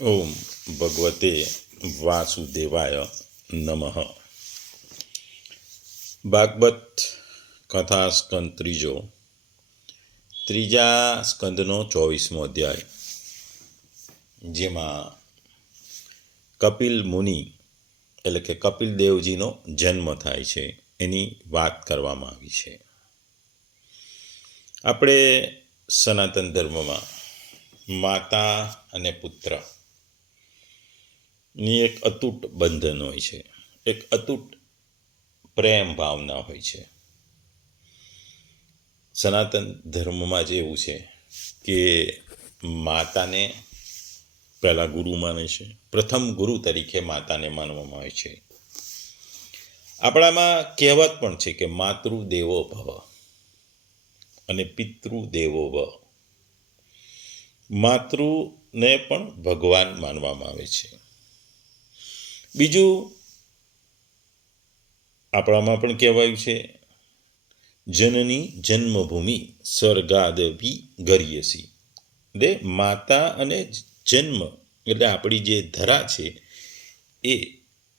ઓમ ભગવતે વાસુદેવાય નમઃ. ભાગવત કથા સ્કંદ ત્રીજા સ્કંદનો 24મો અધ્યાય, જેમાં કપિલ મુનિ એટલે કે કપિલ દેવજીનો જન્મ થાય છે એની વાત કરવામાં આવી છે. આપણે સનાતન ધર્મમાં માતા અને પુત્ર ની એક અતૂટ બંધન હોય છે, એક અતૂટ પ્રેમ ભાવના હોય છે. સનાતન ધર્મમાં જ એવું છે કે માતાને પહેલાં ગુરુ માને છે, પ્રથમ ગુરુ તરીકે માતાને માનવામાં આવે છે. આપણામાં કહેવત પણ છે કે માતૃદેવો ભવ અને પિતૃદેવો ભવ. માતૃને પણ ભગવાન માનવામાં આવે છે. બીજું આપણામાં પણ કહેવાયું છે, જનની જન્મભૂમિ સ્વર્ગાદપી ગરીયસી. એટલે માતા અને જન્મ એટલે આપણી જે ધરા છે એ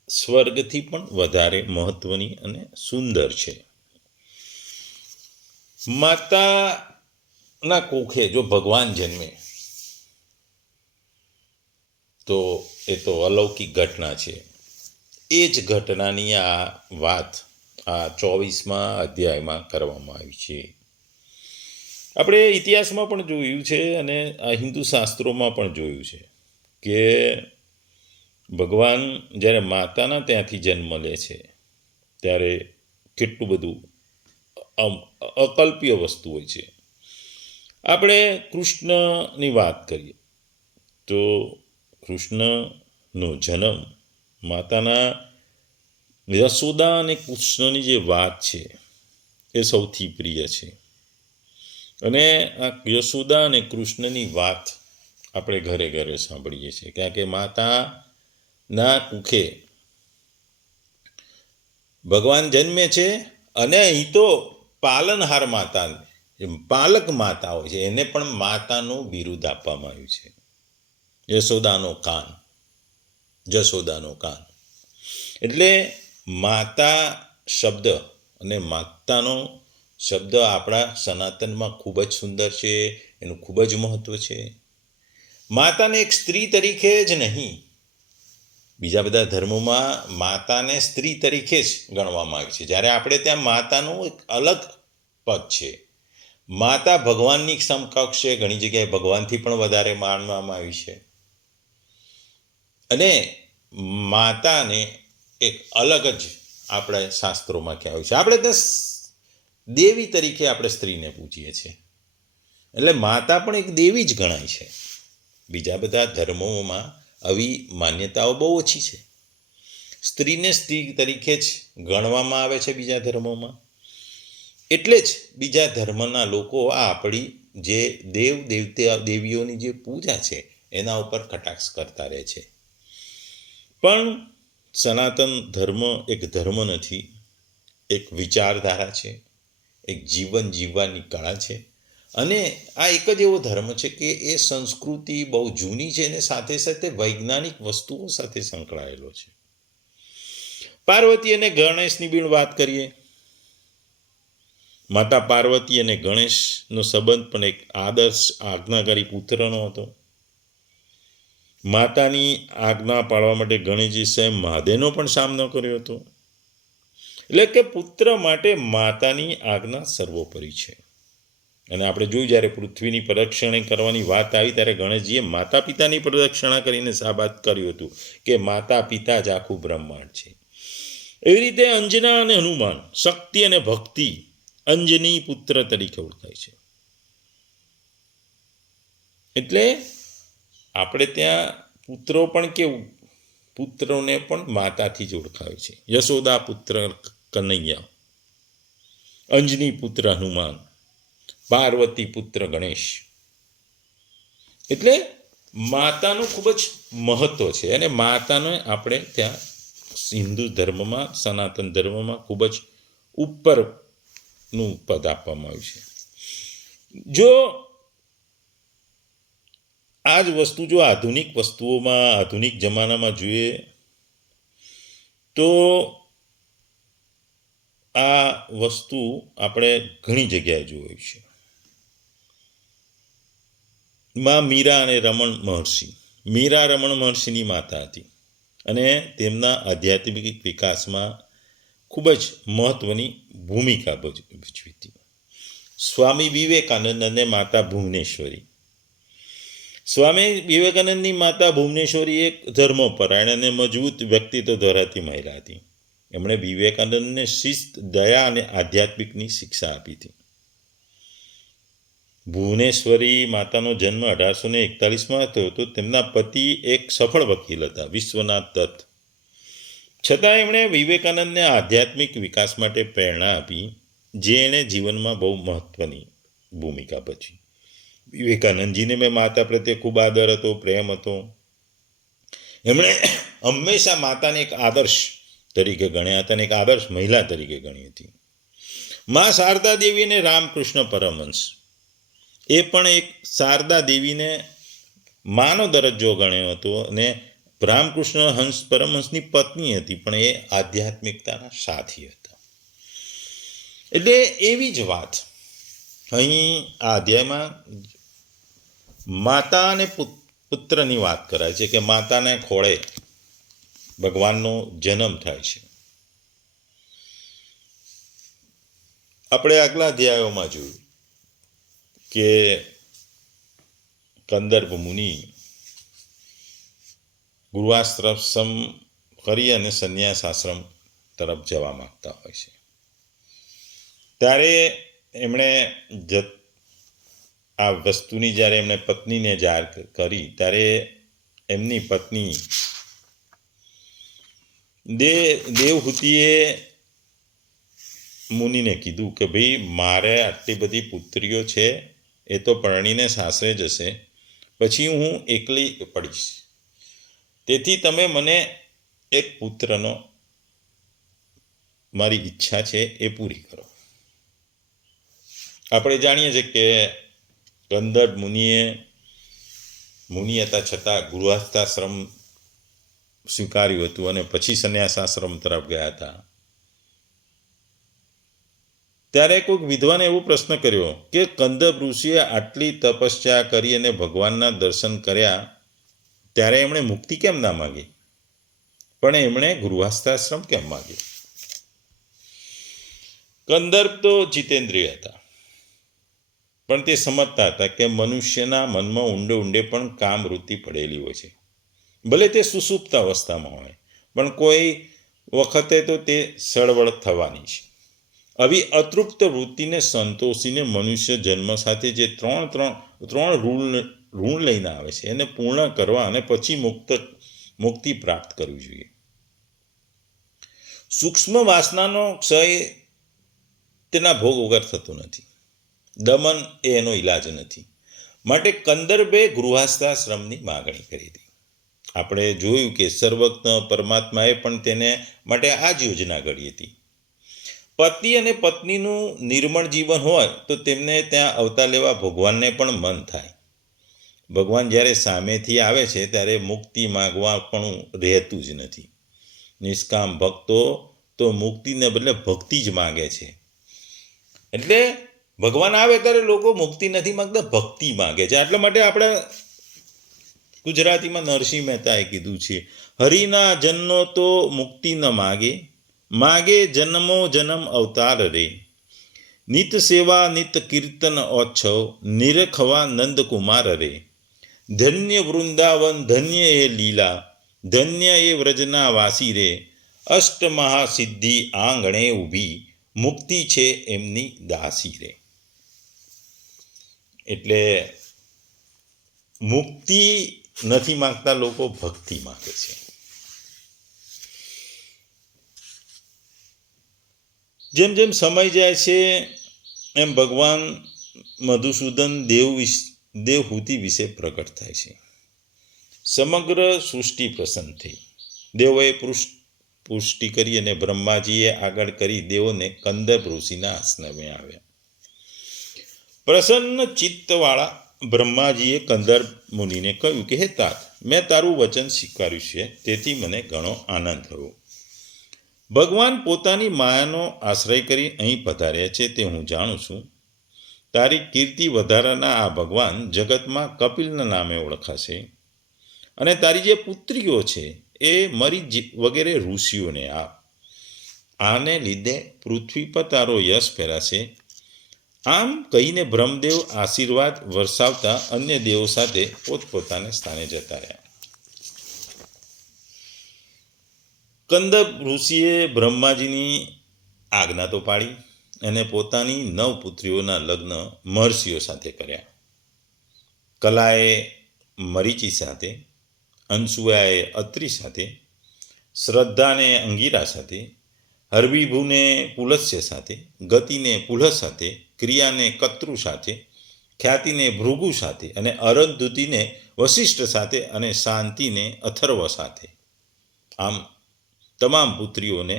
સ્વર્ગથી પણ વધારે મહત્વની અને સુંદર છે. માતાના કોખે જો ભગવાન જન્મે તો એ તો અલૌકિક ઘટના છે. એ જ ઘટનાની આ વાત આ 24મા અધ્યાયમાં કરવામાં આવી છે. આપણે ઇતિહાસમાં પણ જોયું છે અને આ હિન્દુ શાસ્ત્રોમાં પણ જોયું છે કે ભગવાન જ્યારે માતાના ત્યાંથી જન્મ લે છે ત્યારે કેટલું બધું અકલ્પ્ય વસ્તુ હોય છે. આપણે કૃષ્ણની વાત કરીએ તો કૃષ્ણનો જન્મ માતાના યશોદા અને કૃષ્ણની જે વાત છે એ સૌથી પ્રિય છે. અને આ યશોદા અને કૃષ્ણની વાત આપણે ઘરે ઘરે સાંભળીએ છીએ, કારણ કે માતાના કુખે ભગવાન જન્મે છે. અને અહીં તો પાલનહાર માતા, પાલક માતા હોય છે, એને પણ માતાનું બિરુદ આપવામાં આવ્યું છે. યશોદાનો કાન, જશોદાનો કાન. એટલે માતા શબ્દ અને માતાનો શબ્દ આપણા સનાતનમાં ખૂબ જ સુંદર છે, એનું ખૂબ જ મહત્વ છે. માતાને એક સ્ત્રી તરીકે જ નહીં, બીજા બધા ધર્મોમાં માતાને સ્ત્રી તરીકે જ ગણવામાં આવે છે, જ્યારે આપણે ત્યાં માતાનું એક અલગ પદ છે. માતા ભગવાનની સમકક્ષ છે, ઘણી જગ્યાએ ભગવાનથી પણ વધારે માનવામાં આવી છે. અને માતાને એક અલગ જ આપણે શાસ્ત્રોમાં કહેવાય છે. આપણે ત્યાં દેવી તરીકે આપણે સ્ત્રીને પૂજીએ છીએ, એટલે માતા પણ એક દેવી જ ગણાય છે. બીજા બધા ધર્મોમાં આવી માન્યતાઓ બહુ ઓછી છે. સ્ત્રીને સ્ત્રી તરીકે જ ગણવામાં આવે છે બીજા ધર્મોમાં. એટલે જ બીજા ધર્મના લોકો આ આપણી જે દેવીઓની જે પૂજા છે એના ઉપર કટાક્ષ કરતા રહે છે. પણ સનાતન ધર્મ એક ધર્મ નથી, એક વિચારધારા છે, એક જીવન જીવવાની કળા છે. અને આ એક જ એવો ધર્મ છે કે એ સંસ્કૃતિ બહુ જૂની છે અને સાથે સાથે વૈજ્ઞાનિક વસ્તુઓ સાથે સંકળાયેલો છે. પાર્વતી અને ગણેશની બી વાત કરીએ. માતા પાર્વતી અને ગણેશનો સંબંધ પણ એક આદર્શ આજ્ઞાકારી પુત્રનો હતો. માતાની આજ્ઞા પાળવા માટે ગણેશજી સ્વયં મહાદેવનો પણ સામનો કર્યો હતો. એટલે કે પુત્ર માટે માતાની આજ્ઞા સર્વોપરી છે. અને આપણે જોયું, જ્યારે પૃથ્વીની પ્રદક્ષિણા કરવાની વાત આવી ત્યારે ગણેશજીએ માતા પિતાની પ્રદક્ષિણા કરીને સાબિત કર્યું હતું કે માતા પિતા જ આખું બ્રહ્માંડ છે. એવી રીતે અંજના અને હનુમાન શક્તિ અને ભક્તિ અંજની પુત્ર તરીકે ઓળખાય છે. એટલે આપણે ત્યાં પુત્રો પણ કેવું, પુત્રોને પણ માતાથી જ ઓળખાય છે. યશોદા પુત્ર કનૈયા, અંજની પુત્ર હનુમાન, પાર્વતી પુત્ર ગણેશ. એટલે માતાનું ખૂબ જ મહત્વ છે. અને માતાને આપણે ત્યાં હિન્દુ ધર્મમાં, સનાતન ધર્મમાં ખૂબ જ ઉપરનું પદ આપવામાં આવ્યું છે. જો આ જ વસ્તુ જો આધુનિક વસ્તુઓમાં આધુનિક જમાનામાં જોઈએ તો આ વસ્તુ આપણે ઘણી જગ્યાએ જોઈ છે. માં મીરા અને રમણ મહર્ષિ. મીરા રમણ મહર્ષિની માતા હતી અને તેમના આધ્યાત્મિક વિકાસમાં ખૂબ જ મહત્વની ભૂમિકા ભજવી હતી. સ્વામી વિવેકાનંદ અને માતા ભુવનેશ્વરી. સ્વામી વિવેકાનંદની માતા ભુવનેશ્વરી એક ધર્મપરાયણ અને મજબૂત વ્યક્તિત્વ ધરાવતી મહિલા હતી. એમણે વિવેકાનંદને શિસ્ત, દયા અને આધ્યાત્મિકની શિક્ષા આપી હતી. ભુવનેશ્વરી માતાનો જન્મ 1841માં થયો હતો. તેમના પતિ એક સફળ વકીલ હતા, વિશ્વનાથ દત્ત. છતાં એમણે વિવેકાનંદને આધ્યાત્મિક વિકાસ માટે પ્રેરણા આપી, જે એણે જીવનમાં બહુ મહત્વની ભૂમિકા ભજવી. વિવેકાનંદજીને મેં માતા પ્રત્યે ખૂબ આદર હતો, પ્રેમ હતો. એમણે હંમેશા માતાને એક આદર્શ તરીકે ગણ્યા હતા અને એક આદર્શ મહિલા તરીકે ગણી હતી. માં શારદા દેવી અને રામકૃષ્ણ પરમહંસ. એ પણ એક શારદા દેવીને માનો દરજ્જો ગણ્યો હતો અને રામકૃષ્ણ હંસ પરમહંસની પત્ની હતી, પણ એ આધ્યાત્મિકતાના સાથી હતા. એટલે એવી જ વાત અહીં આ અધ્યાયમાં માતા અને પુત્રની વાત કરાય છે કે માતાને ખોળે ભગવાનનો જન્મ થાય છે. આપણે આગલા અધ્યાયોમાં જોયું કે કંદર્પ મુનિ ગૃહાશ્રમ કરી અને સંન્યાસ આશ્રમ તરફ જવા માંગતા હોય છે. ત્યારે એમણે આ વસ્તુની જ્યારે એમણે પત્નીને જાહેર કરી ત્યારે એમની પત્ની દેવહૂતિએ મુનિને કીધું કે ભાઈ, મારે આટલી બધી પુત્રીઓ છે, એ તો પરણીને સાસરે જશે, પછી હું એકલી પડીશ, તેથી તમે મને એક પુત્રનો મારી ઈચ્છા છે એ પૂરી કરો. આપણે જાણીએ છીએ કે કંદર્પ મુનિ હતા છતાં ગૃહસ્થાશ્રમ સ્વીકાર્યું હતું અને પછી સંન્યાસાશ્રમ તરફ ગયા હતા. ત્યારે કોઈક વિદ્વાને એવો પ્રશ્ન કર્યો કે કંદર્પ ઋષિએ આટલી તપસ્યા કરી અને ભગવાનના દર્શન કર્યા, ત્યારે એમણે મુક્તિ કેમ ના માગી, પણ એમણે ગૃહસ્થાશ્રમ કેમ માગ્યો? કંદર્પ તો જીતેન્દ્રિય હતા, પણ તે સમજતા હતા કે મનુષ્યના મનમાં ઊંડે ઊંડે પણ કામવૃત્તિ પડેલી હોય છે. ભલે તે સુસુપ્ત અવસ્થામાં હોય, પણ કોઈ વખતે તો તે સળવળ થવાની છે. આવી અતૃપ્ત વૃત્તિને સંતોષીને મનુષ્ય જન્મ સાથે જે ત્રણ ઋણ લઈને આવે છે એને પૂર્ણ કરવા અને પછી મુક્તિ પ્રાપ્ત કરવી જોઈએ. સૂક્ષ્મ વાસનાનો ક્ષય તેના ભોગ વગર થતો નથી. દમન એ એનો ઈલાજ નથી. માટે કંદર્પે ગૃહસ્થાશ્રમની માગણી કરી હતી. આપણે જોયું કે સર્વજ્ઞ પરમાત્માએ પણ તેને માટે આ જ યોજના ઘડી હતી. પતિ અને પત્નીનું નિર્મળ જીવન હોય તો તેમને ત્યાં અવતાર લેવા ભગવાનને પણ મન થાય. ભગવાન જ્યારે સામેથી આવે છે ત્યારે મુક્તિ માગવા પણ રહેતું જ નથી. નિષ્કામ ભક્તો તો મુક્તિને બદલે ભક્તિ જ માગે છે. એટલે ભગવાન આવે ત્યારે લોકો મુક્તિ નથી માગતા, ભક્તિ માગે છે. એટલા માટે આપણે ગુજરાતીમાં નરસિંહ મહેતાએ કીધું છે, હરિના જન્નો તો મુક્તિ ન માગે, માગે જન્મો જન્મ અવતાર રે. નિત સેવા નિત કીર્તન ઓછવ, નિરખવા નંદકુમાર રે. ધન્ય વૃંદાવન ધન્ય એ લીલા, ધન્ય એ વ્રજના વાસી રે. અષ્ટ મહાસિદ્ધિ આંગણે ઊભી, મુક્તિ છે એમની દાસી રે. એટલે મુક્તિ નથી માંગતા લોકો, ભક્તિ માંગે છે. જેમ જેમ સમય જાય છે એમ ભગવાન મધુસૂદન દેવહૂતિ વિશે પ્રગટ થાય છે. સમગ્ર સૃષ્ટિ પ્રસન્ન થઈ. દેવોએ પુષ્ટિ કરી અને બ્રહ્માજીએ આગળ કરી દેવોને કંદર્પ ઋષિના આશ્રમે આવ્યા. પ્રસન્ન ચિત્તવાળા બ્રહ્માજીએ કંદર્પ મુનિને કહ્યું કે હે તાત, મેં તારું વચન સ્વીકાર્યું છે, તેથી મને ઘણો આનંદ થયો. ભગવાન પોતાની માયાનો આશ્રય કરી અહીં પધાર્યા છે તે હું જાણું છું. તારી કીર્તિ વધારાના આ ભગવાન જગતમાં કપિલના નામે ઓળખાશે. અને તારી જે પુત્રીઓ છે એ મરીચ વગેરે ઋષિઓને આપ. આને લીધે પૃથ્વી પર તારો યશ ફેલાશે. આમ કહીને બ્રહ્મદેવ આશીર્વાદ વરસાવતા અન્ય દેવો સાથે પોતપોતાના સ્થાને જતા રહ્યા. કંદર્પ ઋષિએ બ્રહ્માજીની આજ્ઞા તો પાડી અને પોતાની 9 પુત્રીઓના લગ્ન મહર્ષિઓ સાથે કર્યા. કલાએ મરીચી સાથે, અંશુયાએ અત્રિ સાથે, શ્રદ્ધાને અંગિરા સાથે, હરવિભુને પુલસ્ય સાથે, ગતિને પુલહ સાથે, ક્રિયાને કત્રુ સાથે, ખ્યાતિને ભૃગુ સાથે અને અરુંધતીને વશિષ્ઠ સાથે અને શાંતિને અથર્વ સાથે. આમ તમામ પુત્રીઓને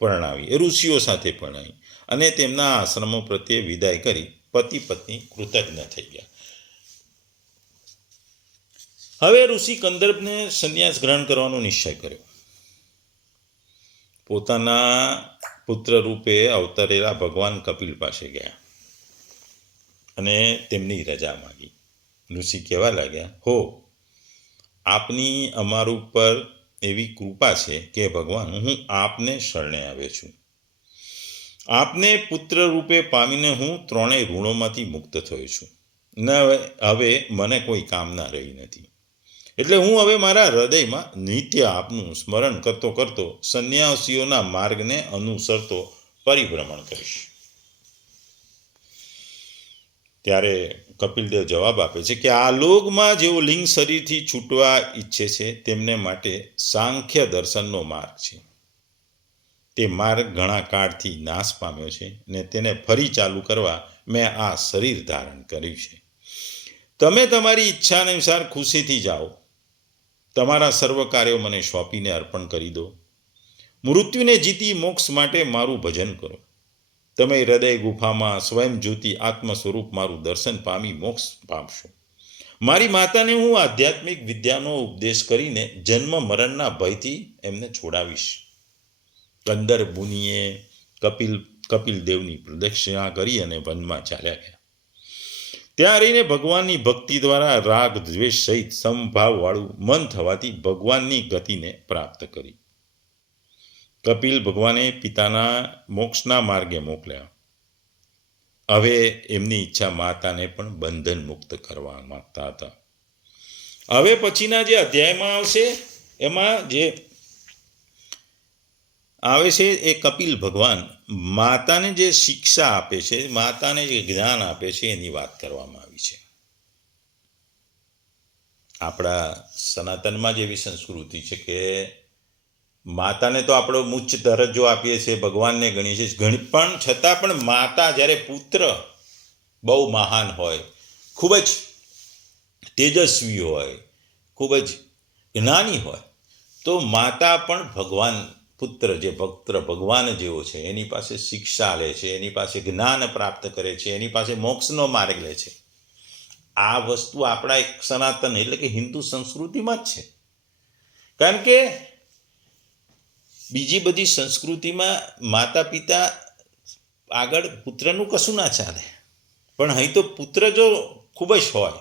પરણાવી, ઋષિઓ સાથે પરણાવી અને તેમના આશ્રમો પ્રત્યે વિદાય કરી પતિ પત્ની કૃતજ્ઞ થઈ ગયા. હવે ઋષિ કંદર્પને સંન્યાસ ગ્રહણ કરવાનો નિશ્ચય કર્યો. પોતાના પુત્ર રૂપે અવતરેલા ભગવાન કપિલ પાસે ગયા અને તેમની રજા માંગી. ઋષિ કહેવા લાગ્યા, હો, આપની અમારું ઉપર એવી કૃપા છે કે ભગવાન, હું આપને શરણે આવ્યો છું. આપને પુત્ર રૂપે પામીને હું 3 ઋણોમાંથી મુક્ત થયો છું. હવે મને કોઈ કામના રહી નથી. એટલે હું હવે મારા હૃદયમાં નિત્ય આપનું સ્મરણ કરતો કરતો સંન્યાસીઓના માર્ગને અનુસરતો પરિભ્રમણ કરીશ. ત્યારે કપિલદેવ જવાબ આપે છે કે આ લોકમાં જેઓ લિંગ શરીરથી છૂટવા ઈચ્છે છે તેમને માટે સાંખ્ય દર્શનનો માર્ગ છે. તે માર્ગ ઘણા કાળથી નાશ પામ્યો છે અને તેને ફરી ચાલુ કરવા મેં આ શરીર ધારણ કર્યું છે. તમે તમારી ઈચ્છા અનુસાર ખુશીથી જાઓ. તમારા સર્વ કાર્યો મને સોંપીને અર્પણ કરી દો. મૃત્યુને જીતી મોક્ષ માટે મારું ભજન કરો. તમે હૃદય ગુફામાં સ્વયં જ્યોતિ આત્મ સ્વરૂપ મારું દર્શન પામી મોક્ષ પામશો. મારી માતાને હું આધ્યાત્મિક વિદ્યાનો ઉપદેશ કરીને જન્મ મરણના ભયથી એમને છોડાવીશ. કંદર્પ મુનિએ કપિલદેવની પ્રદક્ષિણા કરી અને વનમાં ચાલ્યા ગયા. ત્યાં રહીને ભગવાનની ભક્તિ દ્વારા રાગ દ્વેષ સહિત સમભાવવાળું મન થવાથી ભગવાનની ગતિને પ્રાપ્ત કરી. કપિલ ભગવાને પિતાના મોક્ષના માર્ગે મોકલ્યા. હવે એમની ઈચ્છા માતાને પણ બંધન મુક્ત કરવા માંગતા હતા. હવે પછીના જે અધ્યાયમાં આવશે એમાં જે આવે છે એ કપિલ ભગવાન માતાને જે શિક્ષા આપે છે, માતાને જે જ્ઞાન આપે છે એની વાત કરવામાં આવી છે. આપણા સનાતનમાં જ એવી સંસ્કૃતિ છે કે માતાને તો આપણો ઉચ્ચ દરજ્જો આપીએ છીએ, ભગવાનને ગણીએ છીએ, પણ છતાં પણ માતા જ્યારે પુત્ર બહુ મહાન હોય, ખૂબ જ તેજસ્વી હોય, ખૂબ જ જ્ઞાની હોય, તો માતા પણ ભગવાન પુત્ર જે ભગવાન જેવો છે એની પાસે શિક્ષા લે છે, એની પાસે જ્ઞાન પ્રાપ્ત કરે છે, એની પાસે મોક્ષનો માર્ગ લે છે. આ વસ્તુ આપણા એક સનાતન એટલે કે હિન્દુ સંસ્કૃતિમાં જ છે. કારણ કે બીજી બધી સંસ્કૃતિમાં માતા પિતા આગળ પુત્રનું કશું ના ચાલે, પણ અહીં તો પુત્ર જો ખૂબ જ હોય,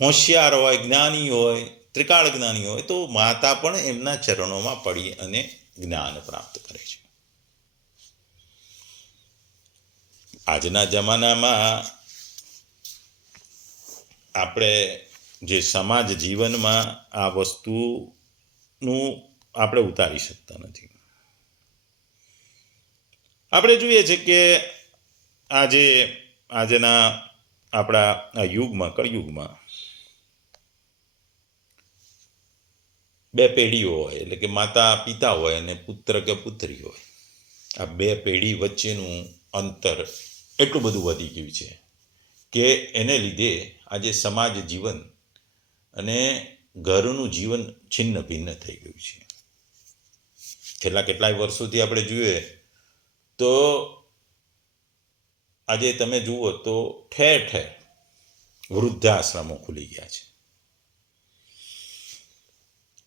હોશિયાર હોય, જ્ઞાની હોય, ત્રિકાળ જ્ઞાની હોય, તો માતા પણ એમના ચરણોમાં પડી અને જ્ઞાન પ્રાપ્ત કરે છે. આજના જમાનામાં આપણે જે સમાજ જીવનમાં આ વસ્તુનું આપણે ઉતારી શકતા નથી. આપણે જોઈએ છે કે આજના આપણા આ યુગમાં, કળયુગમાં 2 પેઢીઓ હોય, એટલે કે માતા પિતા હોય અને પુત્ર કે પુત્રી હોય. આ 2 પેઢી વચ્ચેનું અંતર એટલું બધું વધી ગયું છે કે એને લીધે આજે સમાજ જીવન અને ઘરનું જીવન છિન્ન ભિન્ન થઈ ગયું છે. છેલ્લા કેટલાય વર્ષોથી આપણે જોઈએ તો આજે તમે જુઓ તો ઠેર ઠેર વૃદ્ધાશ્રમો ખુલી ગયા છે.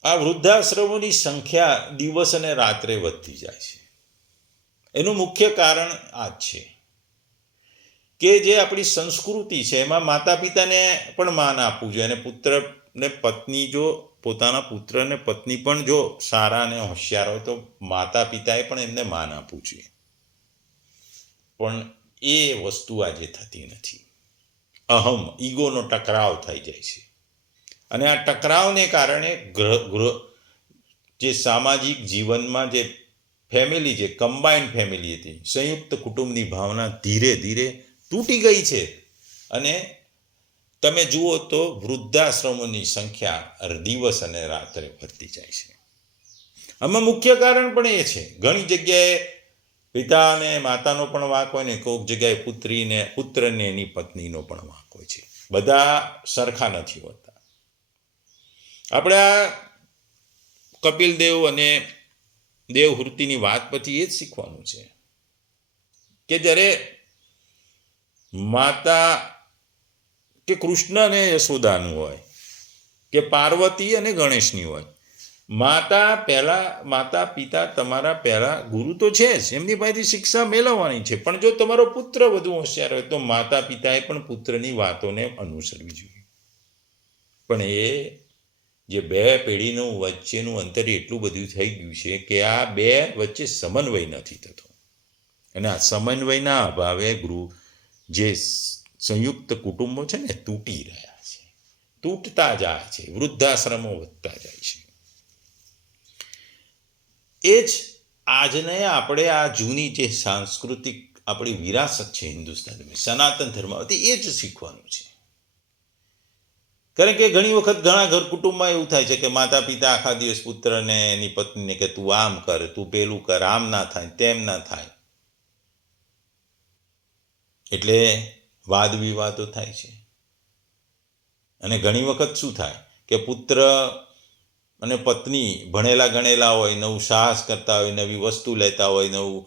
આ વૃદ્ધાશ્રમોની સંખ્યા દિવસ અને રાત્રે વધતી જાય છે. એનું મુખ્ય કારણ આ જ છે કે જે આપણી સંસ્કૃતિ છે એમાં માતા પિતાને પણ માન આપવું જોઈએ, અને પુત્ર ને પત્ની, જો પોતાના પુત્ર ને પત્ની પણ જો સારા અને હોશિયાર હોય તો માતા પિતાએ પણ એમને માન આપવું જોઈએ. પણ એ વસ્તુ આજે થતી નથી. અહમ, ઈગોનો ટકરાવ થઈ જાય છે, અને આ ટકરાવને કારણે જે સામાજિક જીવનમાં જે ફેમિલી, જે કમ્બાઇન્ડ ફેમિલી હતી, સંયુક્ત કુટુંબની ભાવના ધીરે ધીરે તૂટી ગઈ છે. અને તમે જુઓ તો વૃદ્ધાશ્રમોની સંખ્યા દિવસ અને રાત્રે વધતી જાય છે. આમાં મુખ્ય કારણ પણ એ છે, ઘણી જગ્યાએ પિતા અને માતાનો પણ વાંક હોય ને કોઈક જગ્યાએ પુત્રને એની પત્નીનો પણ વાંક હોય છે. બધા સરખા નથી હોતા. આપણે આ કપિલ દેવ અને દેવહૂતિની વાત પછી એ જ શીખવાનું છે કે જ્યારે માતા કે કૃષ્ણ અને યશોદાનું હોય કે પાર્વતી અને ગણેશની હોય, માતા પિતા તમારા પહેલા ગુરુ તો છે જ, એમની પાસેથી શિક્ષા મેળવવાની છે. પણ જો તમારો પુત્ર વધુ હોશિયાર હોય તો માતા પિતાએ પણ પુત્રની વાતોને અનુસરવી જોઈએ. પણ એ જે બે પેઢીનું વચ્ચેનું અંતર એટલું બધું થઈ ગયું છે કે આ બે વચ્ચે સમન્વય નથી થતો, અને આ સમન્વયના અભાવે જે સંયુક્ત કુટુંબો છે ને તૂટી રહ્યા છે, તૂટતા જાય છે, વૃદ્ધાશ્રમો વધતા જાય છે. એ જ આજને આપણે આ જૂની જે સાંસ્કૃતિક આપણી વિરાસત છે હિન્દુસ્તાનમાં, સનાતન ધર્માવતી, એ જ શીખવાનું છે. કારણ કે ઘણી વખત ઘણા ઘર કુટુંબમાં એવું થાય છે કે માતા પિતા આખા દિવસ પુત્રને એની પત્નીને કે તું આમ કર, તું પેલું કર, આમ ના થાય, તેમ ના થાય, એટલે વાદ વિવાદો થાય છે. અને ઘણી વખત શું થાય કે પુત્ર અને પત્ની ભણેલા ગણેલા હોય, નવું સાહસ કરતા હોય, નવી વસ્તુ લેતા હોય, નવું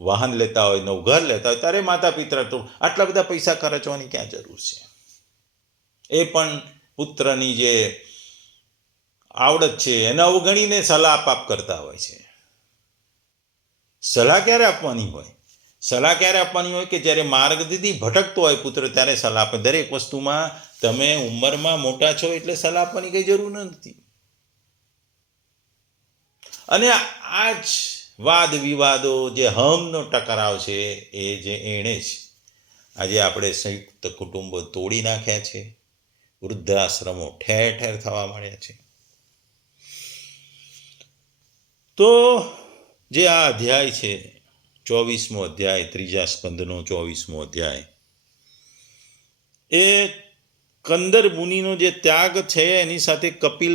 વાહન લેતા હોય, નવું ઘર લેતા હોય, ત્યારે માતા પિતા તો આટલા બધા પૈસા ખર્ચવાની ક્યાં જરૂર છે? એ પણ પુત્રની જે આવડત છે એને અવગણીને સલાહ આપ કરતા હોય છે. સલાહ ક્યારે આપવાની હોય? સલાહ ક્યારે આપવાની હોય કે જ્યારે માર્ગથી ભટકતો હોય પુત્ર, ત્યારે સલાહ આપે. દરેક વસ્તુમાં તમે ઉંમરમાં મોટા છો એટલે સલાહ આપવાની કંઈ જરૂર નથી. અને આ જ વાદ વિવાદો, જે હમનો ટકરાવ છે, એણે જ આજે આપણે સંયુક્ત કુટુંબો તોડી નાખ્યા છે. વૃદ્ધાશ્રમો ઠેર ઠેર થવા માંડ્યા છે. તો જે આ અધ્યાય છે, 24મો અધ્યાય, ત્રીજા સ્કંદનો 24મો અધ્યાય, એ કંદર મુનિનો જે ત્યાગ છે એની સાથે કપિલ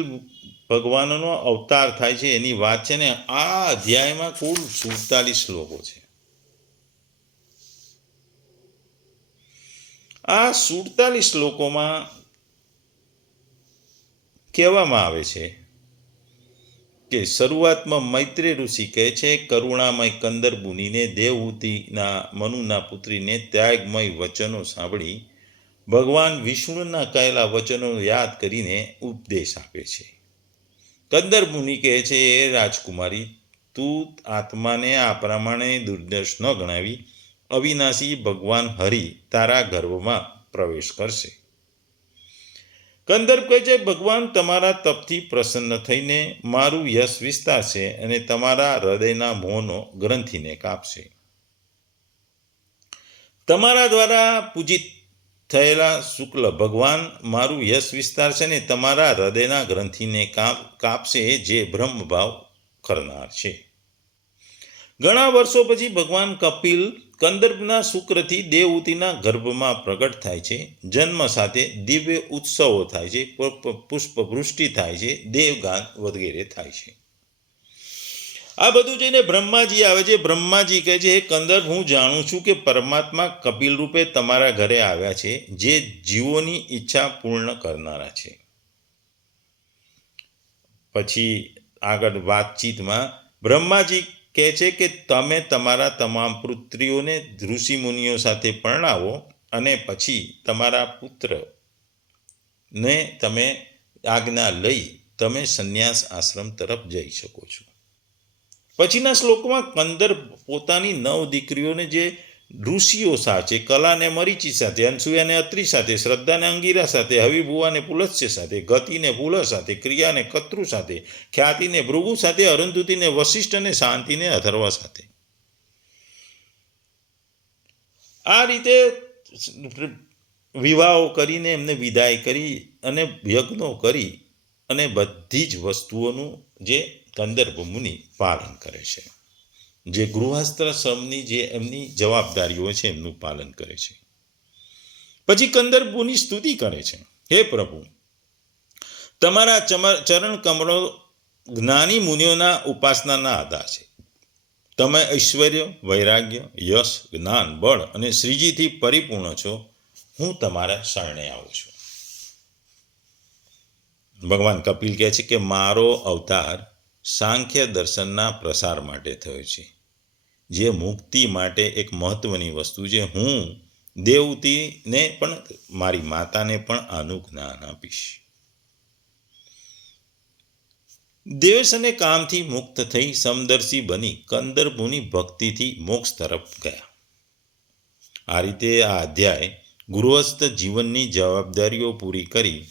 ભગવાનનો અવતાર થાય છે એની વાત છે ને. આ અધ્યાયમાં કુલ 47 શ્લોકો છે. આ 47 શ્લોકોમાં કહેવામાં આવે છે કે શરૂઆતમાં મૈત્રેય ઋષિ કહે છે, કરુણામય કંદર મુનિને દેવહૂતિના મનુના પુત્રીને ત્યાગમય વચનો સાંભળી ભગવાન વિષ્ણુના કહેલા વચનો યાદ કરીને ઉપદેશ આપે છે. કંદર મુનિ કહે છે, એ રાજકુમારી, તું આત્માને આ પ્રમાણે દુર્દર્શ ન ગણાવી, અવિનાશી ભગવાન હરિ તારા ગર્ભમાં પ્રવેશ કરશે. કંદર્પ કહે છે, ભગવાન તમારા તપથી પ્રસન્ન થઈને મારું યશ વિસ્તારશે અને તમારા હૃદયના મોહનો ગ્રંથિને કાપશે. તમારા દ્વારા પૂજિત થયેલા શુક્લ ભગવાન મારું યશ વિસ્તારશે ને તમારા હૃદયના ગ્રંથિને કાપશે, જે બ્રહ્મભાવ કરનાર છે. ઘણા વર્ષો પછી ભગવાન કપિલ કંદર્પના શુક્રથી દેવહૂતિના ગર્ભમાં પ્રગટ થાય છે. જન્મ સાથે દિવ્ય ઉત્સવો થાય છે, પુષ્પવૃષ્ટિ થાય છે, દેવગાન વગેરે થાય છે. આ બધું જોઈને બ્રહ્માજી આવે છે. બ્રહ્માજી કહે છે, હે કંદર્પ, હું જાણું છું કે પરમાત્મા કપિલ રૂપે તમારા ઘરે આવ્યા છે, જે જીવોની ઈચ્છા પૂર્ણ કરનારા છે. પછી આગળ વાતચીતમાં બ્રહ્માજી કહે છે કે તમે તમારા તમામ પુત્રીઓને ઋષિમુનિઓ સાથે પરણાવો અને પછી તમારા પુત્રને તમે આજ્ઞા લઈ તમે સંન્યાસ આશ્રમ તરફ જઈ શકો છો. પછીના શ્લોકમાં કંદર્પ પોતાની 9 દીકરીઓને જે ઋષિઓ સાથે, કલાને મરીચી સાથે, અનસૂયાને અત્રિ સાથે, શ્રદ્ધાને અંગીરા સાથે, હવિભુવાને પુલસ્ત્ય સાથે, ગતિને પુલહ સાથે, ક્રિયાને કત્રુ સાથે, ખ્યાતિને ભૃગુ સાથે, અરુંધતીને વશિષ્ઠ અને શાંતિને અથર્વ સાથે, આ રીતે વિવાહો કરીને એમને વિદાય કરી અને યજ્ઞો કરી અને બધી જ વસ્તુઓનું જે કંદર્પ મુનિ પાલન કરે છે, જે ગૃહસ્થાશ્રમની જે એમની જવાબદારીઓ છે એમનું પાલન કરે છે. પછી કંદર્પ મુનિ સ્તુતિ કરે છે, હે પ્રભુ, તમારા ચરણ કમળો જ્ઞાની મુનિઓના ઉપાસનાના આધાર છે. તમે ઐશ્વર્ય, વૈરાગ્ય, યશ, જ્ઞાન, બળ અને શ્રીજીથી પરિપૂર્ણ છો. હું તમારા શરણે આવું છું. ભગવાન કપિલ કહે છે કે મારો અવતાર સાંખ્ય દર્શનના પ્રસાર માટે થયો છે, જે મુક્તિ માટે એક મહત્વની વસ્તુ છે. હું દેવતીને પણ, મારી માતાને પણ આનું જ્ઞાન આપીશ. દ્વેષ અને કામથી મુક્ત થઈ સમદર્શી બની કંદર્પ મુનિ ભક્તિથી મોક્ષ તરફ ગયા. આ રીતે આ અધ્યાય ગૃહસ્થ જીવનની જવાબદારીઓ પૂરી કરી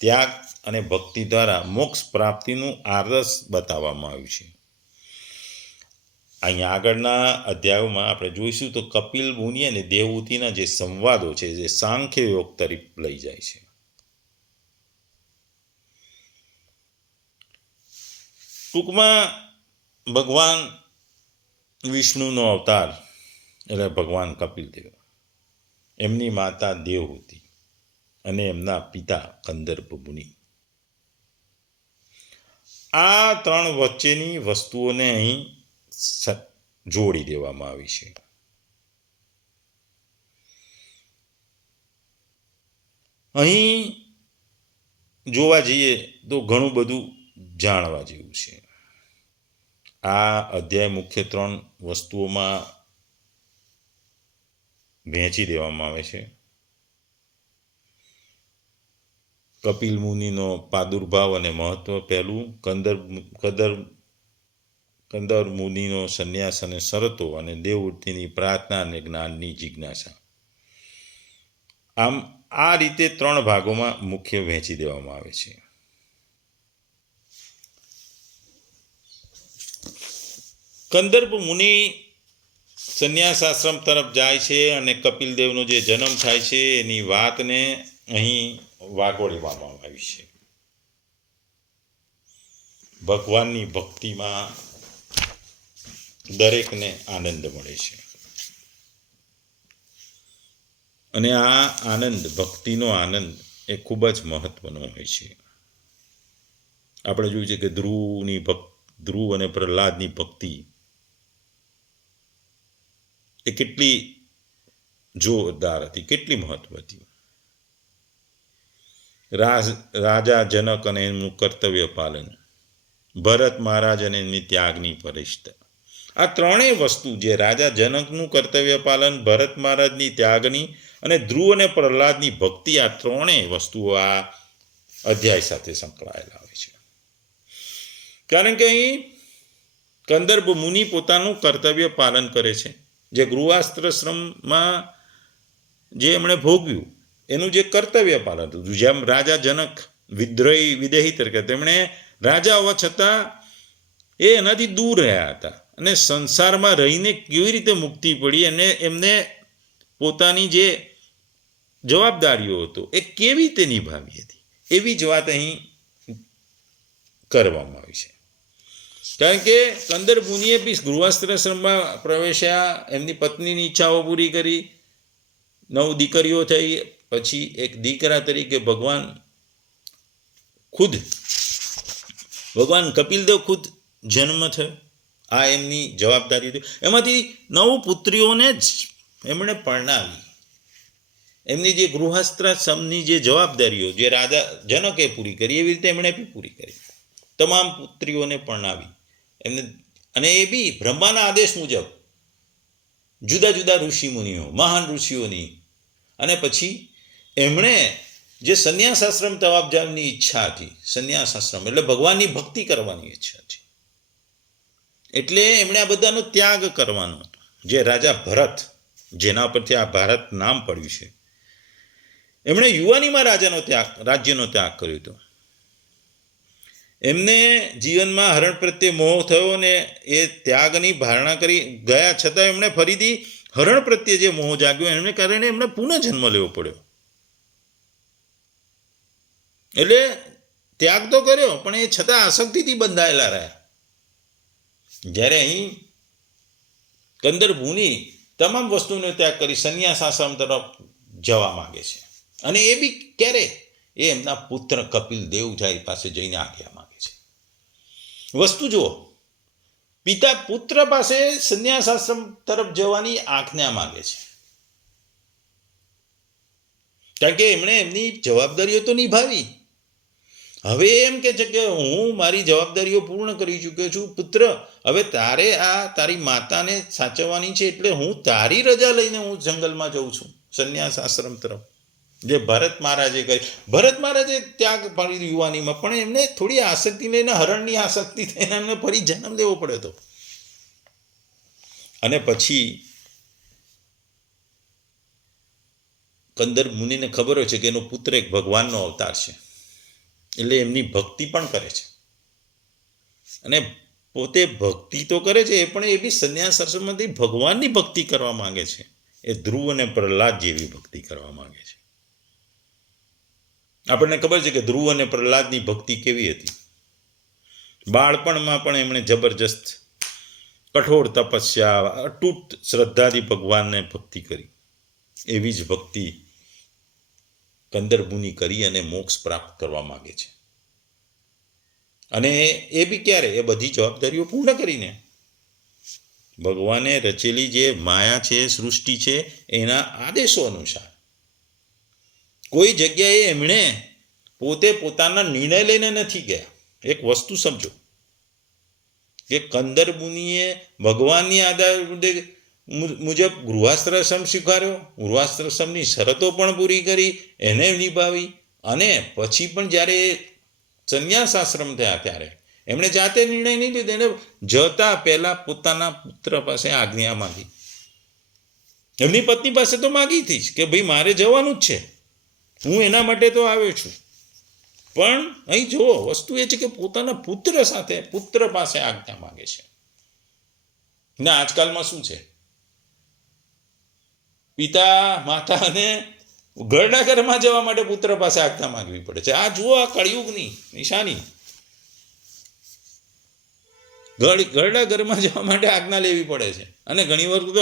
ત્યાગ અને ભક્તિ દ્વારા મોક્ષ પ્રાપ્તિનું આદર્શ બતાવવામાં આવ્યું છે. અહીંયા આગળના અધ્યાયોમાં આપણે જોઈશું તો કપિલ મુનિ અને દેવહૂતિના જે સંવાદો છે જે સાંખ્ય યોગ તરફ લઈ જાય છે. ટૂંકમાં ભગવાન વિષ્ણુનો અવતાર એટલે ભગવાન કપિલદેવ, એમની માતા દેવહૂતિ અને એમના પિતા કંદર્પ મુનિ, આ 3 વચ્ચેની વસ્તુઓને અહીં જોડી દેવામાં આવી છે. અહીં જોવા જઈએ તો ઘણું બધું જાણવા જેવું છે. આ અધ્યાય મુખ્ય 3 વસ્તુઓમાં વહેંચી દેવામાં આવે છે. કપિલ મુનિનો પ્રાદુર્ભાવ અને મહત્વ પહેલું, કંદર્પ મુનિનો સંન્યાસ અને શરતો, અને દેવહૂતિની પ્રાર્થના અને જ્ઞાનની જિજ્ઞાસા. આમ આ રીતે 3 ભાગોમાં મુખ્ય વહેંચી દેવામાં આવે છે. કંદર્પ મુનિ સંન્યાસ આશ્રમ તરફ જાય છે અને કપિલદેવનો જે જન્મ થાય છે એની વાતને અહીં વાગોળવામાં આવી છે. ભગવાનની ભક્તિમાં દરેકને આનંદ મળે છે અને આ આનંદ, ભક્તિનો આનંદ એ ખૂબ જ મહત્વનો હોય છે. આપણે જોયું છે કે ધ્રુવ અને પ્રહલાદની ભક્તિ એ કેટલી જોરદાર હતી, કેટલી મહત્વ હતી. રાજા જનક અને એમનું કર્તવ્ય પાલન, ભરત મહારાજ અને એમની ત્યાગની પરિષ્ઠા, આ 3 વસ્તુ જે રાજા જનકનું કર્તવ્ય પાલન, ભરત મહારાજની ત્યાગની અને ધ્રુવ અને પ્રહલાદની ભક્તિ, આ 3 વસ્તુઓ આ અધ્યાય સાથે સંકળાયેલા હોય છે. કારણ કે અહીં કંદર્પ મુનિ પોતાનું કર્તવ્ય પાલન કરે છે. જે ગૃહસ્થાશ્રમમાં જે એમણે ભોગવ્યું એનું જે કર્તવ્ય પાલન હતું, જેમ રાજા જનક વિદેહી તરીકે તેમણે રાજા હોવા છતાં એ એનાથી દૂર રહ્યા હતા અને સંસારમાં રહીને કેવી રીતે મુક્તિ પડી અને એમને પોતાની જે જવાબદારીઓ હતો એ કેવી રીતે નિભાવી હતી, એવી જ વાત અહીં કરવામાં આવી છે. કારણ કે કંદર્પ મુનિએ બી ગૃહસ્થાશ્રમમાં પ્રવેશ્યા, એમની પત્નીની ઈચ્છાઓ પૂરી કરી, 9 દીકરીઓ થઈ, પછી એક દીકરા તરીકે ભગવાન કપિલદેવ ખુદ જન્મ થયો. આ એમની જવાબદારી હતી. એમાંથી 9 પુત્રીઓને જ એમણે પરણાવી. એમની જે ગૃહસ્થાશ્રમની જે જવાબદારીઓ જે રાજા જનકે પૂરી કરી એવી રીતે એમણે બી પૂરી કરી. તમામ પુત્રીઓને પરણાવી એમને, અને એ બી બ્રહ્માના આદેશ મુજબ જુદા જુદા ઋષિ મુનિઓ, મહાન ઋષિઓની અને પછી એમણે જે સંન્યાસ આશ્રમ તરફ જવાની ઈચ્છા હતી, સંન્યાસ આશ્રમ એટલે ભગવાનની ભક્તિ કરવાની ઈચ્છા હતી, એટલે એમણે આ બધાનો ત્યાગ કરવાનો હતો. જે રાજા ભરત, જેના પરથી આ ભારત નામ પડ્યું છે, એમણે યુવાનીમાં રાજ્યનો ત્યાગ કર્યો હતો. એમને જીવનમાં હરણ પ્રત્યે મોહ થયો અને એ ત્યાગની ધારણા કરી ગયા છતાં એમણે ફરીથી હરણ પ્રત્યે જે મોહ જાગ્યો એમને કારણે એમને પુનઃજન્મ લેવો પડ્યો. એટલે ત્યાગ તો કર્યો પણ એ છતાં આસક્તિથી બંધાયેલા રહ્યા. જ્યારે અહીં કંદર મુનિ તમામ વસ્તુનો ત્યાગ કરી સંન્યાસ આશ્રમ તરફ જવા માંગે છે, અને એ બી ક્યારે? એ એમના પુત્ર કપિલ દેવજાઈ પાસે જઈને આજ્ઞા માંગે છે. વસ્તુ જુઓ, પિતા પુત્ર પાસે સંન્યાસ આશ્રમ તરફ જવાની આજ્ઞા માંગે છે, કારણ કે એમણે એમની જવાબદારીઓ તો નિભાવી. હવે એમ કે છે કે હું મારી જવાબદારીઓ પૂર્ણ કરી ચૂક્યો છું પુત્ર, હવે તારે આ તારી માતાને સાચવવાની છે, એટલે હું તારી રજા લઈને હું જંગલમાં જઉં છું સંન્યાસ આશ્રમ તરફ. જે ભરત મહારાજે કહ્યું, ભરત મહારાજે ત્યાગ પાડી યુવાનીમાં, પણ એમને થોડી આસક્તિ લઈને હરણની આસક્તિ થઈને એમને ફરી જન્મ લેવો પડ્યો હતો. અને પછી કંદર મુનિને ખબર હોય છે કે એનો પુત્ર એક ભગવાનનો અવતાર છે, એટલે એમની ભક્તિ પણ કરે છે, અને પોતે ભક્તિ તો કરે છે એ પણ એ બી સંન્યાસ આશ્રમમાંથી ભગવાનની ભક્તિ કરવા માંગે છે. એ ધ્રુવ અને પ્રહલાદ જેવી ભક્તિ કરવા માંગે છે. આપણને ખબર છે કે ધ્રુવ અને પ્રહલાદની ભક્તિ કેવી હતી. બાળપણમાં પણ એમણે જબરજસ્ત કઠોર તપસ્યા, અતૂટ શ્રદ્ધાથી ભગવાનને ભક્તિ કરી. એવી જ ભક્તિ કંદર મુનિ કરી અને મોક્ષ પ્રાપ્ત કરવા માંગે છે. અને એ બી ક્યારે? એ બધી જવાબદારીઓ પૂર્ણ કરીને. ભગવાને રચેલી જે માયા છે, સૃષ્ટિ છે, એના આદેશો અનુસાર. કોઈ જગ્યાએ એમણે પોતે પોતાના નિર્ણય લઈને નથી ગયા. એક વસ્તુ સમજો કે કંદર મુનિએ ભગવાનની આધાર મુજબ ગૃહાશ્રમ સ્વીકાર્યો, ગૃહાશ્રમની શરતો પણ પૂરી કરી, એને નિભાવી, અને પછી પણ જ્યારે સંન્યાસ આશ્રમ થયા ત્યારે એમણે જાતે નિર્ણય નહીં લીધો. એને જતા પહેલા પોતાના પુત્ર પાસે આજ્ઞા માંગી. એમની પત્ની પાસે તો માગી હતી જ કે ભાઈ મારે જવાનું જ છે, હું એના માટે તો આવ્યો છું, પણ અહીં જુઓ વસ્તુ એ છે કે પોતાના પુત્ર પાસે આજ્ઞા માંગે છે. ને આજકાલમાં શું છે, પિતા માતાને ઘરડા ઘરમાં જવા માટે પુત્ર પાસે આજ્ઞા માંગવી પડે છે. આ જુઓ, આ કળિયુગની નિશાની. ઘરડા ઘરમાં જવા માટે આજ્ઞા લેવી પડે છે, અને ઘણી વાર તો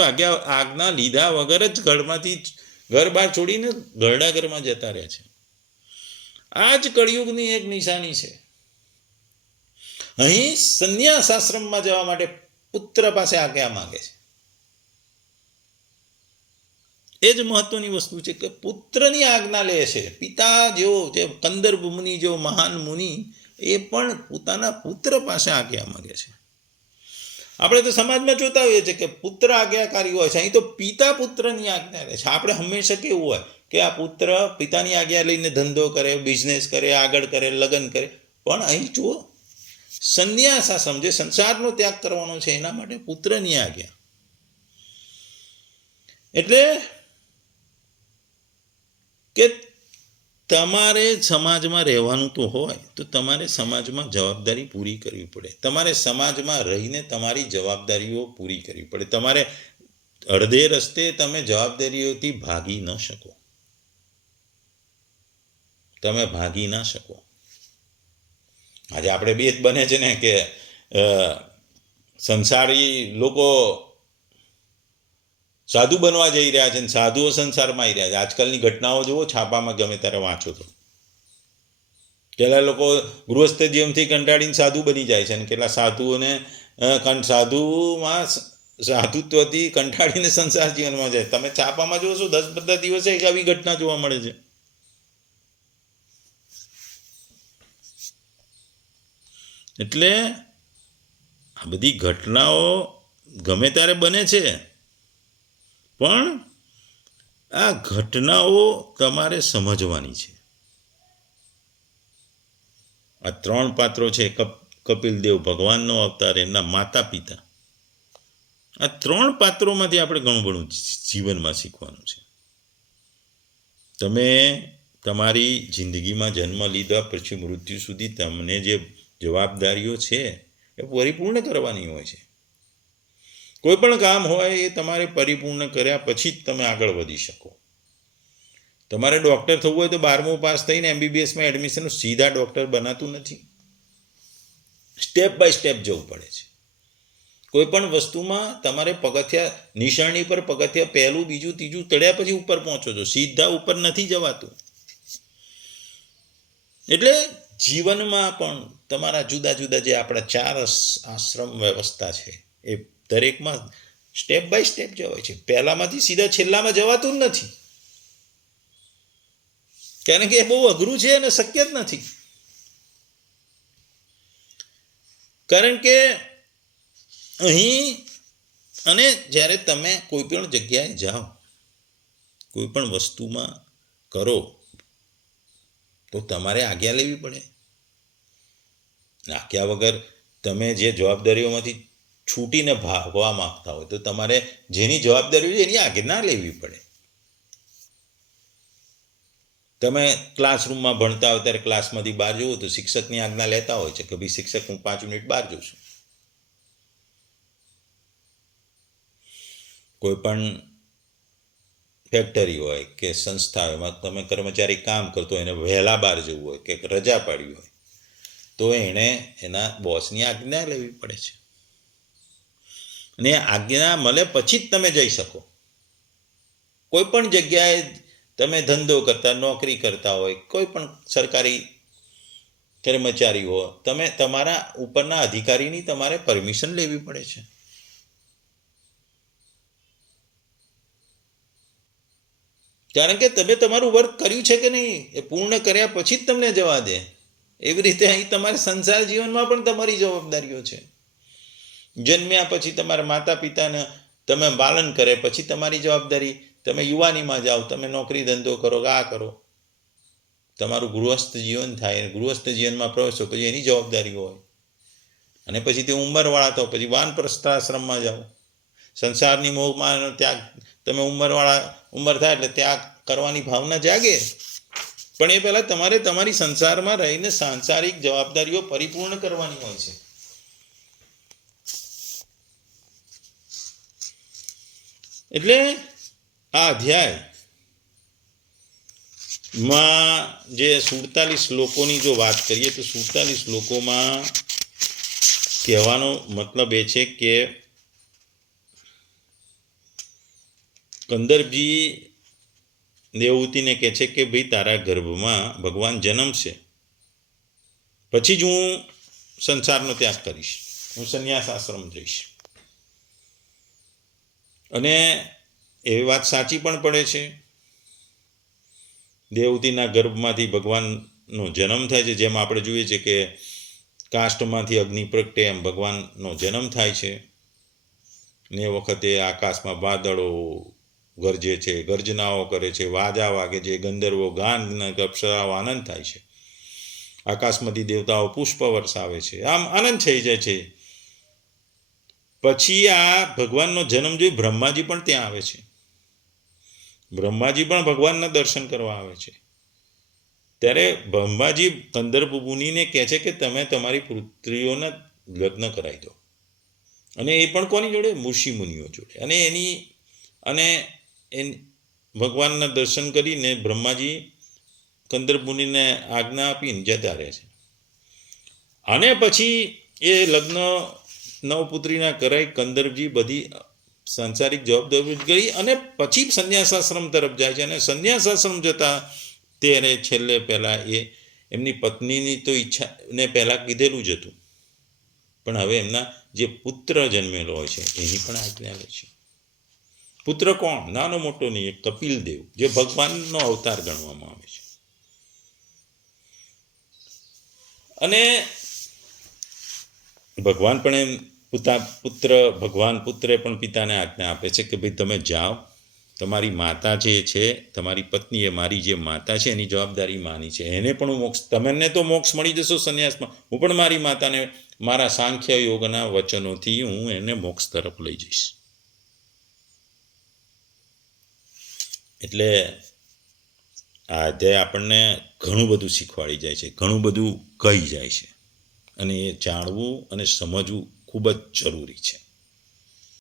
આજ્ઞા લીધા વગર જ ઘરમાંથી ઘર બહાર છોડીને ઘરડા ઘરમાં જતા રહે છે. આ જ કળિયુગની એક નિશાની છે. અહીં સંન્યાસ આશ્રમમાં જવા માટે પુત્ર પાસે આજ્ઞા માંગે છે. એ જ મહત્વની વસ્તુ છે કે પુત્રની આજ્ઞા લે છે. પિતા જેવો, જે કંદર મુનિ જેવો મહાન મુનિ, એ પણ પોતાના પુત્ર પાસે આજ્ઞા માંગે છે. આપણે તો સમાજમાં જોતા હોઈએ છીએ કે પુત્ર આજ્ઞાકારી હોય છે, અહીં તો પિતા પુત્રની આજ્ઞા લે છે. આપણે હંમેશા કેવું હોય કે આ પુત્ર પિતાની આજ્ઞા લઈને ધંધો કરે, બિઝનેસ કરે, આગળ કરે, લગ્ન કરે, પણ અહીં જુઓ સંન્યાસ આશ્રમ, જે સંસારનો ત્યાગ કરવાનો છે, એના માટે પુત્રની આજ્ઞા. એટલે કે તમારે સમાજમાં રહેવાનું તો હોય તો તમારે સમાજમાં જવાબદારી પૂરી કરવી પડે. તમારે સમાજમાં રહીને તમારી જવાબદારીઓ પૂરી કરવી પડે. તમારે અડધે રસ્તે તમે જવાબદારીઓથી ભાગી ન શકો. તમે ભાગી ના શકો. આજે આપણે બે જ બને છે ને કે સંસારી લોકો સાધુ બનવા જઈ રહ્યા છે, ને સાધુઓ સંસારમાં આવી રહ્યા છે. આજકાલની ઘટનાઓ જુઓ, છાપામાં ગમે ત્યારે વાંચો તો. કેટલા લોકો ગૃહસ્થ જીવનથી કંટાળીને સાધુ બની જાય છે, અને કેટલા સાધુઓને સાધુત્વથી કંટાળીને સંસાર જીવનમાં જાય. તમે છાપામાં જોશો 10-15 દિવસે એક આવી ઘટના જોવા મળે છે. એટલે આ બધી ઘટનાઓ ગમે ત્યારે બને છે, પણ આ ઘટનાઓ તમારે સમજવાની છે. આ 3 પાત્રો છે, કપિલ દેવ ભગવાનનો અવતાર, એમના માતા પિતા, આ 3 પાત્રોમાંથી આપણે ઘણું બધું જીવનમાં શીખવાનું છે. તમે તમારી જિંદગીમાં જન્મ લીધા પછી મૃત્યુ સુધી તમને જે જવાબદારીઓ છે એ પરિપૂર્ણ કરવાની હોય છે. કોઈ પણ કામ હોય એ તમારે પરિપૂર્ણ કર્યા પછી જ તમે આગળ વધી શકો. તમારે ડૉક્ટર થવું હોય તો 12મું પાસ થઈને MBBSમાં એડમિશન સીધા ડૉક્ટર બનાતું નથી. સ્ટેપ બાય સ્ટેપ જવું પડે છે. કોઈ પણ વસ્તુમાં તમારે પગથિયા, નિશાની પર પગથિયા પહેલું, બીજું, ત્રીજું ચડ્યા પછી ઉપર પહોંચો છો. સીધા ઉપર નથી જવાતું. એટલે જીવનમાં પણ તમારા જુદા જુદા જે આપણા 4 આશ્રમ વ્યવસ્થા છે એ દરેકમાં સ્ટેપ બાય સ્ટેપ જવાય છે. પહેલામાંથી સીધા છેલ્લામાં જવાતું જ નથી, કારણ કે એ બહુ અઘરું છે અને શક્ય જ નથી. કારણ કે અહીં અને જ્યારે તમે કોઈ પણ જગ્યાએ જાઓ, કોઈ પણ વસ્તુમાં કરો તો તમારે આજ્ઞા લેવી પડે. આજ્ઞા વગર તમે જે જવાબદારીઓમાંથી છૂટીને ભાગવા માંગતા હોય તો તમારે જેની જવાબદારી હોય એની આજ્ઞા લેવી પડે. તમે ક્લાસરૂમમાં ભણતા હોય ત્યારે ક્લાસમાંથી બહાર જવું તો શિક્ષકની આજ્ઞા લેતા હોય છે કે ભાઈ શિક્ષક, હું 5 મિનિટ બહાર જઉં છું. કોઈ પણ ફેક્ટરી હોય કે સંસ્થા હોય, એમાં તમે કર્મચારી કામ કરતો હોય, એને વહેલા બહાર જવું હોય કે રજા પાડવી હોય તો એણે એના બોસની આજ્ઞા લેવી પડે છે. અને આજ્ઞા મળે પછી જ તમે જઈ શકો. કોઈ પણ જગ્યાએ તમે ધંધો કરતા, નોકરી કરતા હોય, કોઈ પણ સરકારી કર્મચારી હો, તમે તમારા ઉપરના અધિકારીની તમારે પરમિશન લેવી પડે છે. કારણ કે તમે તમારું વર્ક કર્યું છે કે નહીં એ પૂર્ણ કર્યા પછી જ તમને જવા દે. એવી રીતે અહીં તમારે સંસાર જીવનમાં પણ તમારી જવાબદારીઓ છે. જન્મ્યા પછી તમારા માતા પિતાને તમે પાલન કરે પછી તમારી જવાબદારી. તમે યુવાનીમાં જાઓ, તમે નોકરી ધંધો કરો, આ કરો, તમારું ગૃહસ્થ જીવન થાય, ગૃહસ્થ જીવનમાં પ્રવેશો પછી એની જવાબદારી હોય. અને પછી તે ઉંમરવાળા તો પછી વાનપ્રસ્થાશ્રમમાં જાઓ. સંસારની મોહમાં ત્યાગ, તમે ઉંમર થાય એટલે ત્યાગ કરવાની ભાવના જાગે. પણ એ પહેલાં તમારે તમારી સંસારમાં રહીને સાંસારિક જવાબદારીઓ પરિપૂર્ણ કરવાની હોય છે. એટલે આ અધ્યાયમાં જે 47 શ્લોકોની જો વાત કરીએ તો 47 શ્લોકોમાં કહેવાનો મતલબ એ છે કે કંદર્પજી દેવહૂતિને કહે છે કે ભાઈ તારા ગર્ભમાં ભગવાન જન્મશે પછી જ હું સંસારનો ત્યાગ કરીશ, હું સંન્યાસ આશ્રમ જઈશ. અને એવી વાત સાચી પણ પડે છે. દેવહૂતિના ગર્ભમાંથી ભગવાનનો જન્મ થાય છે. જેમ આપણે જોઈએ છે કે કાષ્ટમાંથી અગ્નિ પ્રગટે એમ ભગવાનનો જન્મ થાય છે. ને એ વખતે આકાશમાં વાદળો ગરજે છે, ગર્જનાઓ કરે છે, વાજા વાગે છે, ગંધર્વો ગાન, અપ્સરાઓ આનંદ થાય છે, આકાશમાંથી દેવતાઓ પુષ્પ વરસાવે છે, આમ આનંદ થઈ જાય છે. પછી આ ભગવાનનો જન્મ જોઈ બ્રહ્માજી પણ ત્યાં આવે છે. બ્રહ્માજી પણ ભગવાનના દર્શન કરવા આવે છે. ત્યારે બ્રહ્માજી કંદર્પ મુનિને કહે છે કે તમે તમારી પુત્રીઓના લગ્ન કરાવી દો. અને એ પણ કોની જોડે? ઋષિ મુનિઓ જોડે. અને ભગવાનના દર્શન કરીને બ્રહ્માજી કંદર્પ મુનિને આજ્ઞા આપીને જતા રહે છે. અને પછી એ લગ્ન નવપુત્રીના કરાઈ કંદર્પજી બધી સાંસારિક જવાબદારી કરી અને પછી સંન્યાસાશ્રમ તરફ જાય છે. અને સંન્યાસાશ્રમ જતા ત્યારે છેલ્લે પહેલાં એ એમની પત્નીની તો ઈચ્છાને પહેલાં કીધેલું જ હતું, પણ હવે એમના જે પુત્ર જન્મેલો હોય છે એની પણ આજ્ઞા લે છે. પુત્ર કોણ? નાનો મોટો નહીં, એક કપિલ દેવ, જે ભગવાનનો અવતાર ગણવામાં આવે છે. અને ભગવાન પણ એમ ભગવાન પુત્રે પણ પિતાને આજ્ઞા આપે છે કે ભાઈ તમે જાઓ તમારી માતા જે છે, તમારી પત્ની એ મારી જે માતા છે એની જવાબદારી માની છે, એને પણ હું મોક્ષ, તમને તો મોક્ષ મળી જશો સંન્યાસમાં, હું પણ મારી માતાને મારા સાંખ્ય યોગના વચનોથી હું એને મોક્ષ તરફ લઈ જઈશ. એટલે આ અધ્યાય આપણને ઘણું બધું શીખવાડી જાય છે, ઘણું બધું કહી જાય છે, અને એ જાણવું અને સમજવું ખૂબ જ જરૂરી છે.